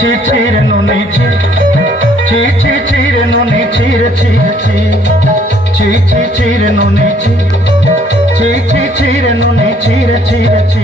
ছি ছি রে নুনি ছি ছি ছি ছি রে নুনি ছি রে ছি ছি ছি ছি ছি রে নুনি ছি ছি ছি ছি রে নুনি ছি রে ছি রে ছি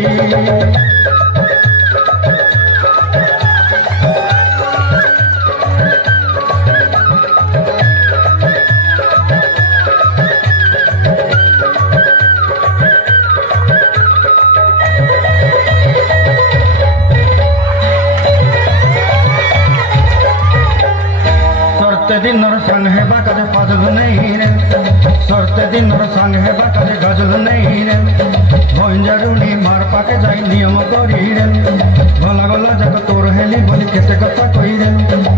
सरते दिन संग है बाकाजे फाजल नहीं रे सरते दिन संग है बाकाजे गजल नहीं रे भंजारुनी मार पाके जाई नियम करी रे भला गला जग तोर हेली बोली केते कथा कई रे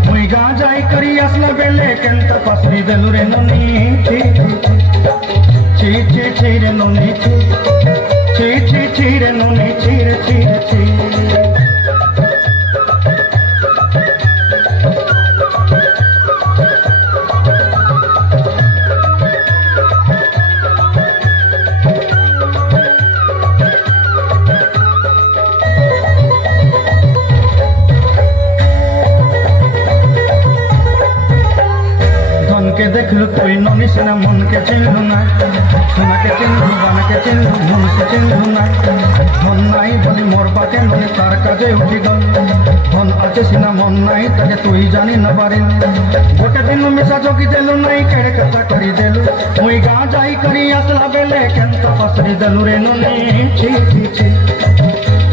मुई गा जाई करी असला बेले केंता पसरी देलु रे ननी ची ची ची ची रे ननी ची ची ची ची रे ननी ची रे ची रे ची के देखलु तुई ननी सेना मन के चिन्हलु ना सोना के चिन्हलु गाना के चिन्हलु मन से चिन्हलु ना मन नाई बोली मोर पाके ननी तार काजे उठी गल मन आछे सिना मन नाई ताके तुई जानी न पारिल गोटे दिन मिसा जोगी देलु नाई केड़े कथा करी देलु मुई गा जाई करी असला बेले केंता पसरी देलु रे ननी छी छी छी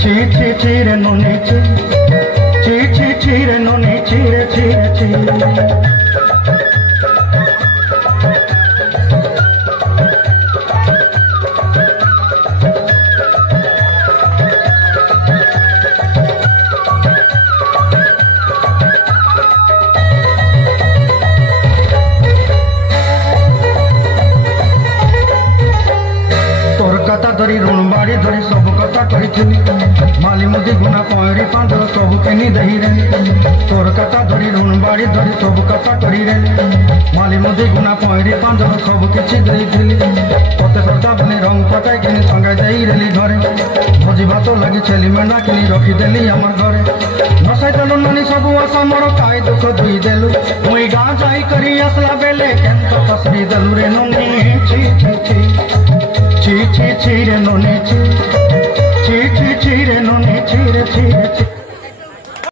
छी छी छी रे ननी छी छी छी छी रे ननी छी रे छी रे छी धरी ऋण बाड़ी धरी सब कथा कही माली मुदी गुना पहरी पांदर सब केनी दही रे तोर कथा धरी ऋण बाड़ी धरी सब कथा करी रे माली मुदी गुना पहरी पांदर सब किछि दही थिली तते सरदा बने रंग पकाई केनी संगे देई रेली घरे भोजी भात लगी छेली मेंढा केनी रखी देली हमर घरे नसाई देलु ननी सब आशा मोर काई दुख दुई देलु मुई गा जाई करी असला बेले केंता पसरी देलु रे ननी छी छी छी ची ची ची रे ननी ची ची ची ची रे ननी ची रे ची रे ची